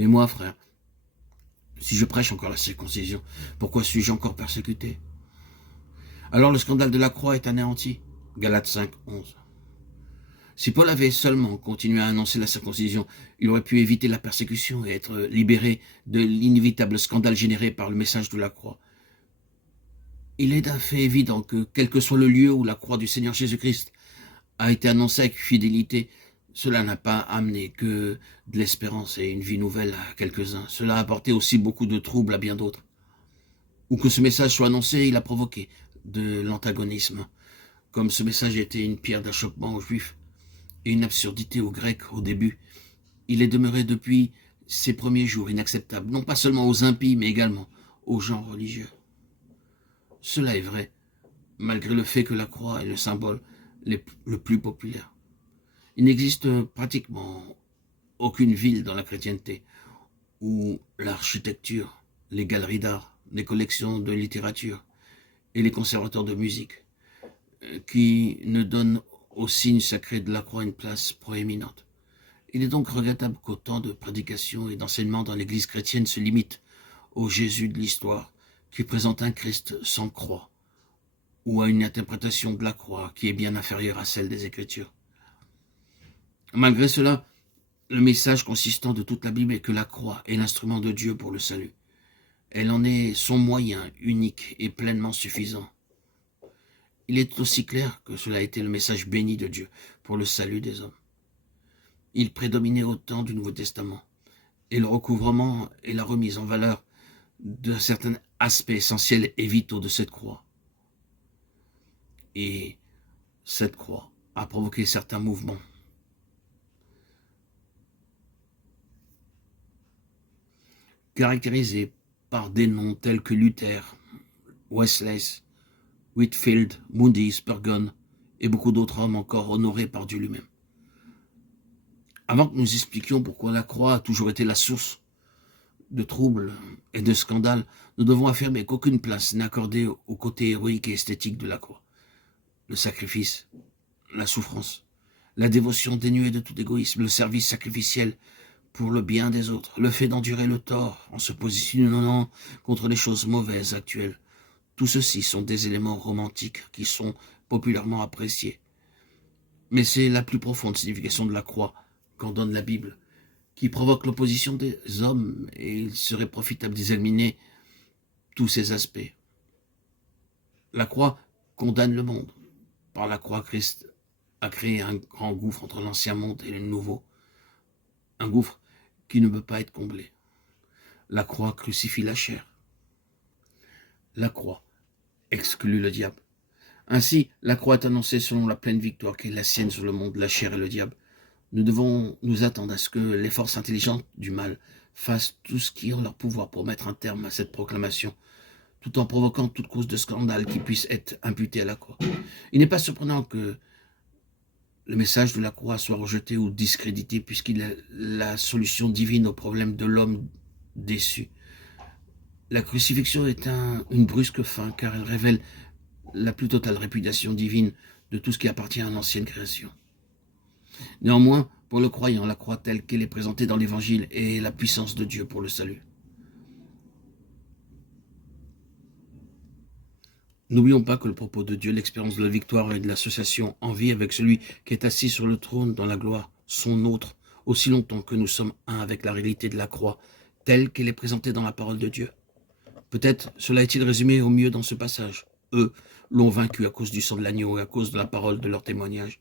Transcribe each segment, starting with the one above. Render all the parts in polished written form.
Mais moi, frère, si je prêche encore la circoncision, pourquoi suis-je encore persécuté? Alors le scandale de la croix est anéanti. Galates 5, 11. Si Paul avait seulement continué à annoncer la circoncision, il aurait pu éviter la persécution et être libéré de l'inévitable scandale généré par le message de la croix. Il est d'un fait évident que, quel que soit le lieu où la croix du Seigneur Jésus-Christ a été annoncée avec fidélité, cela n'a pas amené que de l'espérance et une vie nouvelle à quelques-uns. Cela a apporté aussi beaucoup de troubles à bien d'autres. Où que ce message soit annoncé, il a provoqué de l'antagonisme. Comme ce message était une pierre d'achoppement aux Juifs et une absurdité aux Grecs au début, il est demeuré depuis ses premiers jours inacceptable, non pas seulement aux impies, mais également aux gens religieux. Cela est vrai, malgré le fait que la croix est le symbole le plus populaire. Il n'existe pratiquement aucune ville dans la chrétienté où l'architecture, les galeries d'art, les collections de littérature et les conservateurs de musique qui ne donnent au signe sacré de la croix une place proéminente. Il est donc regrettable qu'autant de prédications et d'enseignements dans l'Église chrétienne se limitent au Jésus de l'histoire, qui présente un Christ sans croix, ou à une interprétation de la croix qui est bien inférieure à celle des Écritures. Malgré cela, le message consistant de toute la Bible est que la croix est l'instrument de Dieu pour le salut. Elle en est son moyen unique et pleinement suffisant. Il est aussi clair que cela a été le message béni de Dieu pour le salut des hommes. Il prédominait au temps du Nouveau Testament, et le recouvrement et la remise en valeur de certains aspects essentiels et vitaux de cette croix. Et cette croix a provoqué certains mouvements. Caractérisés par des noms tels que Luther, Wesley, Whitefield, Moody, Spurgeon et beaucoup d'autres hommes encore honorés par Dieu lui-même. Avant que nous expliquions pourquoi la croix a toujours été la source de troubles et de scandales, nous devons affirmer qu'aucune place n'est accordée au côté héroïque et esthétique de la croix. Le sacrifice, la souffrance, la dévotion dénuée de tout égoïsme, le service sacrificiel pour le bien des autres, le fait d'endurer le tort en se positionnant contre les choses mauvaises actuelles. Tout ceci sont des éléments romantiques qui sont populairement appréciés. Mais c'est la plus profonde signification de la croix qu'en donne la Bible, qui provoque l'opposition des hommes, et il serait profitable d'examiner tous ces aspects. La croix condamne le monde. Par la croix, Christ a créé un grand gouffre entre l'ancien monde et le nouveau. Un gouffre qui ne peut pas être comblé. La croix crucifie la chair. La croix exclut le diable. Ainsi, la croix est annoncée selon la pleine victoire qui est la sienne sur le monde, la chair et le diable. Nous devons nous attendre à ce que les forces intelligentes du mal fassent tout ce qui est en leur pouvoir pour mettre un terme à cette proclamation, tout en provoquant toute cause de scandale qui puisse être imputée à la croix. Il n'est pas surprenant que le message de la croix soit rejeté ou discrédité, puisqu'il est la solution divine au problème de l'homme déçu. La crucifixion est une brusque fin, car elle révèle la plus totale répudiation divine de tout ce qui appartient à l'ancienne création. Néanmoins, pour le croyant, la croix telle qu'elle est présentée dans l'Évangile est la puissance de Dieu pour le salut. N'oublions pas que le propos de Dieu, l'expérience de la victoire et de l'association en vie avec celui qui est assis sur le trône dans la gloire, sont nôtres, aussi longtemps que nous sommes un avec la réalité de la croix, telle qu'elle est présentée dans la parole de Dieu. Peut-être cela est-il résumé au mieux dans ce passage. Eux l'ont vaincu à cause du sang de l'agneau et à cause de la parole de leur témoignage,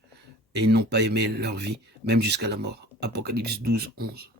et ils n'ont pas aimé leur vie, même jusqu'à la mort. Apocalypse 12, 11.